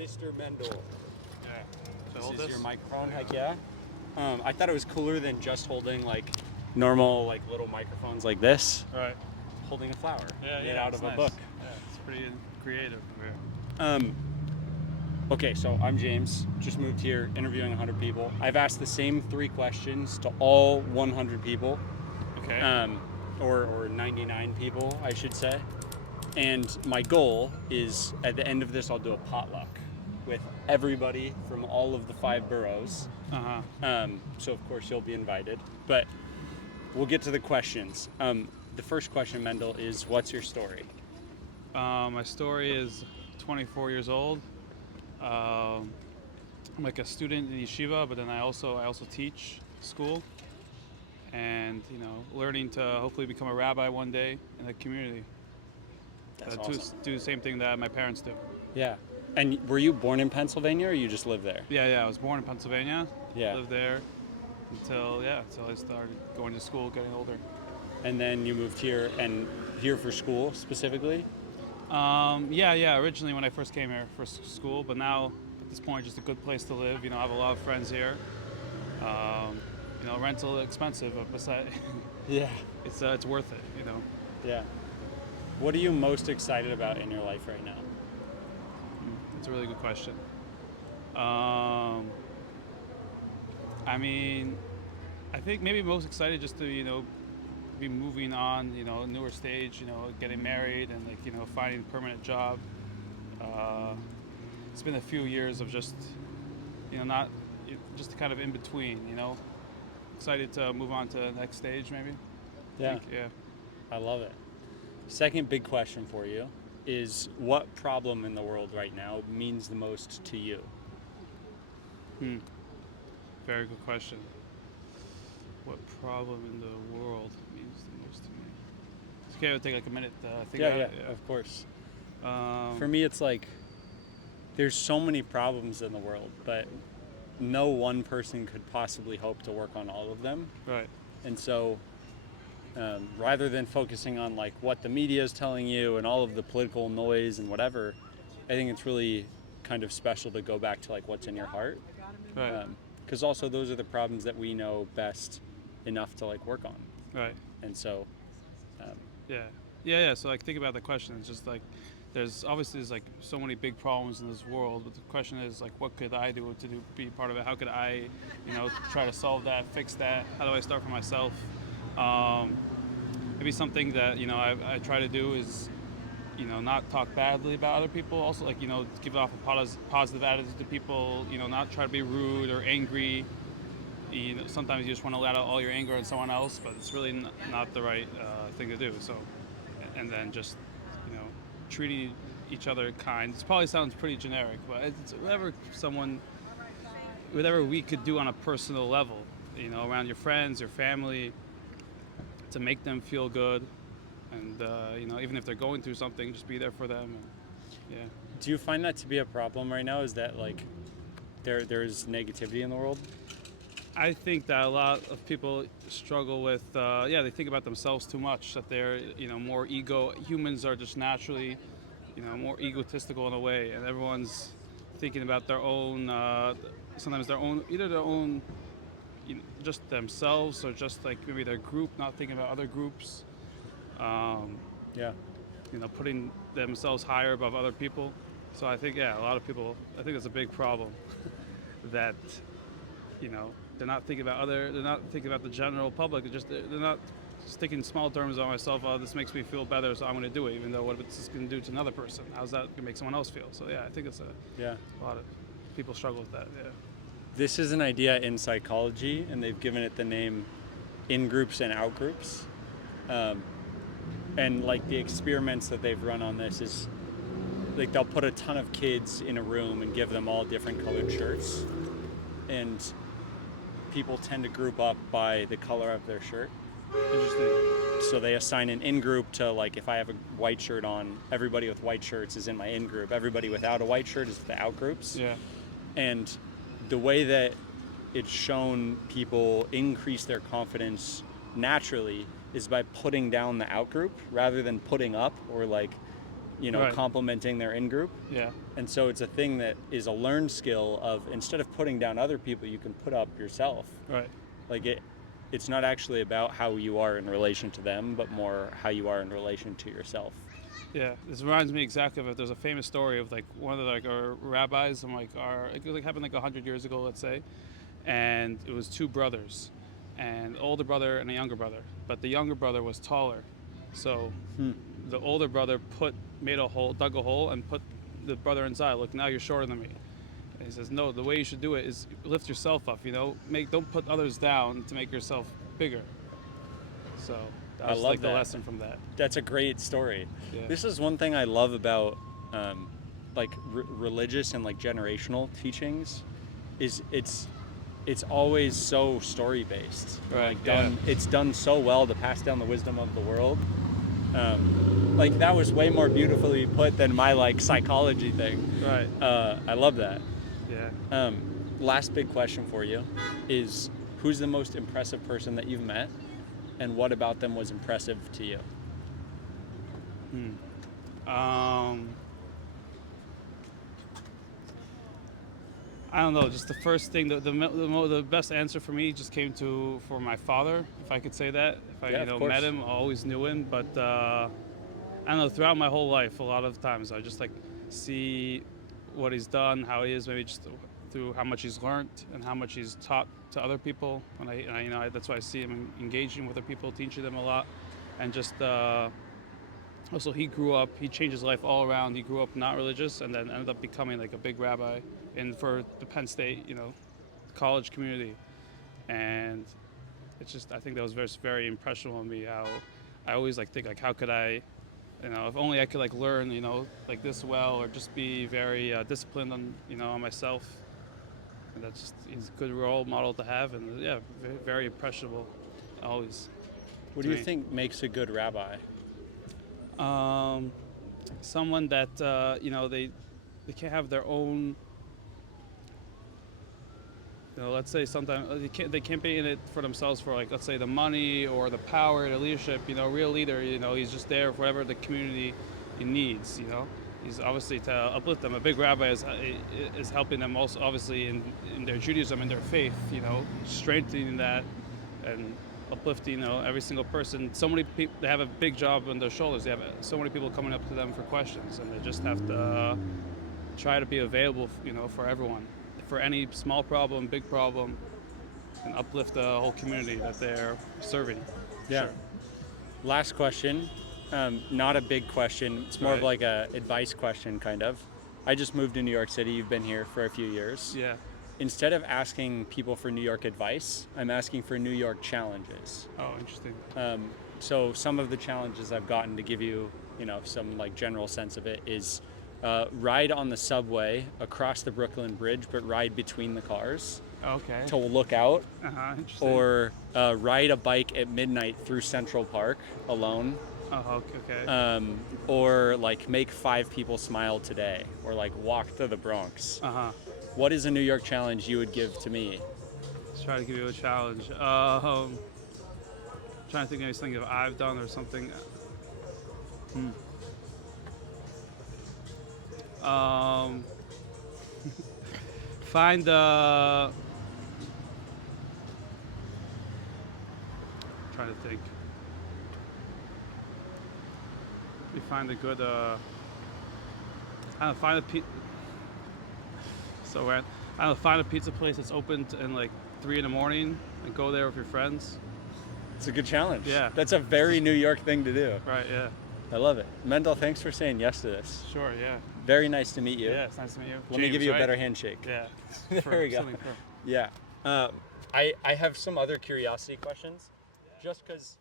Mr. Mendel. Yeah. This is your microphone, heck yeah. I thought it was cooler than just holding like normal like little microphones like this. Right. Holding a flower Yeah, out of nice. a book. Yeah, it's pretty creative. Okay, so I'm James, just moved here, interviewing 100 people. I've asked the same 3 questions to all 100 people, Okay. or 99 people, I should say. And my goal is, at the end of this, I'll do a potluck with everybody from all of the 5 boroughs. So of course you'll be invited, but we'll get to the questions. The first question, Mendel, is what's your story? My story is 24 years old. I'm like a student in yeshiva, but then I also teach school, and learning to hopefully become a rabbi one day in the community. That's awesome. Do the same thing that my parents do. Yeah. And were you born in Pennsylvania, or you just lived there? Yeah. I was born in Pennsylvania. Yeah. Lived there until I started going to school, getting older. And then you moved here, and here for school specifically? Yeah. Originally, when I first came here for school, but now at this point, just a good place to live. I have a lot of friends here. Rent's a little expensive, but besides, Yeah. it's worth it. Yeah. What are you most excited about in your life right now? That's a really good question. I think maybe most excited just to be moving on, a newer stage, getting married and finding a permanent job. It's been a few years of just, not just kind of in between, excited to move on to the next stage maybe. Yeah. I love it. Second big question for you is, what problem in the world right now means the most to you? Very good question. What problem in the world means the most to me? It's okay, it'll take like a minute to think about it. Yeah, of course. For me, it's like there's so many problems in the world, but no one person could possibly hope to work on all of them. Right. And so rather than focusing on like what the media is telling you and all of the political noise and whatever, I think it's really kind of special to go back to like what's in your heart. Right. Because also those are the problems that we know best enough to like work on. Right. And so Yeah. So like think about the question. It's just like there's like so many big problems in this world, but the question is like, what could I do to be part of it? How could I, try to solve that, fix that? How do I start for myself? Maybe something that I try to do is not talk badly about other people. Also, like give off a positive attitude to people. Not try to be rude or angry. Sometimes you just want to let out all your anger on someone else, but it's really not the right thing to do. So, and then just treating each other kind. This probably sounds pretty generic, but it's whatever we could do on a personal level, around your friends, your family, to make them feel good, and even if they're going through something, just be there for them. And, Do you find that to be a problem right now? Is that like there's negativity in the world? I think that a lot of people struggle with, they think about themselves too much, that they're, more humans are just naturally, more egotistical in a way, and everyone's thinking about their own, sometimes either their own, just themselves, or just like maybe their group, not thinking about other groups. Putting themselves higher above other people. So I think, a lot of people, I think it's a big problem that, they're not thinking about the general public. They're not just thinking small terms on myself. Oh, this makes me feel better, so I'm going to do it, even though what it's going to do to another person? How's that going to make someone else feel? So I think it's a lot of people struggle with that. Yeah. This is an idea in psychology, and they've given it the name in-groups and out-groups. And like the experiments that they've run on this is like they'll put a ton of kids in a room and give them all different colored shirts, and people tend to group up by the color of their shirt. Interesting. So they assign an in-group to, like, if I have a white shirt on, everybody with white shirts is in my in-group. Everybody without a white shirt is the out-groups. Yeah. And the way that it's shown people increase their confidence naturally is by putting down the out-group rather than putting up, or like you know, Right. complementing their in-group. Yeah. And so it's a thing that is a learned skill of, instead of putting down other people, you can put up yourself. Right. Like it's not actually about how you are in relation to them, but more how you are in relation to yourself. Yeah, this reminds me exactly of it. There's a famous story of like one of the, like our rabbis, and like it happened like 100 years ago, let's say, and it was two brothers, an older brother and a younger brother. But the younger brother was taller, so the older brother dug a hole, and put the brother inside. Look, now you're shorter than me. And he says, no, the way you should do it is lift yourself up. You know, don't put others down to make yourself bigger. So that was like the lesson from that. That's a great story. Yeah. This is one thing I love about like religious and like generational teachings, is it's always so story based. Right. Like it's done so well to pass down the wisdom of the world. Like that was way more beautifully put than my like psychology thing. Right. I love that. Yeah. Last big question for you is, who's the most impressive person that you've met, and what about them was impressive to you? I don't know. Just the first thing, the best answer for me just came for my father, if I could say that. If I met him, I always knew him, but I don't know. Throughout my whole life, a lot of times I just like see what he's done, how he is, maybe just through how much he's learned and how much he's taught to other people. And that's why I see him engaging with other people, teaching them a lot, and just. Also, he changed his life all around. He grew up not religious, and then ended up becoming like a big rabbi for the Penn State, college community. And it's just, I think that was very, very impressionable on me. How I always like think like, how could I, if only I could like learn, like this well, or just be very disciplined on, on myself. And he's a good role model to have, and yeah, very, very impressionable, always. What do you think makes a good rabbi? Someone that they can't have their own. Let's say sometimes they can't be in it for themselves for, like, let's say the money or the power, the leadership. Real leader. He's just there for whatever the community needs. He's obviously to uplift them. A big rabbi is helping them also, obviously, in their Judaism and their faith. Strengthening that and uplifting, every single person. So many people, they have a big job on their shoulders. They have so many people coming up to them for questions, and they just have to try to be available, for everyone, for any small problem, big problem, and uplift the whole community that they're serving. Yeah. Sure. Last question, not a big question. It's more of like a advice question, kind of. I just moved to New York City. You've been here for a few years. Yeah. Instead of asking people for New York advice, I'm asking for New York challenges. Oh, interesting. So some of the challenges I've gotten, to give you, some like general sense of it, is ride on the subway across the Brooklyn Bridge, but ride between the cars. Okay. To look out. Interesting. Or ride a bike at midnight through Central Park alone. Oh, okay. Or like make 5 people smile today, or like walk to the Bronx. What is a New York challenge you would give to me? Let's try to give you a challenge. Trying to think of something I've done or something. Find trying to think. We find a good find a So find a pizza place that's open in like 3 a.m. and go there with your friends. It's a good challenge. Yeah. That's a very New York thing to do. Right, yeah. I love it. Mendel, thanks for saying yes to this. Sure, yeah. Very nice to meet you. Yeah, it's nice to meet you. Let me give you a better handshake. Yeah. There we go. Yeah. I have some other curiosity questions, just because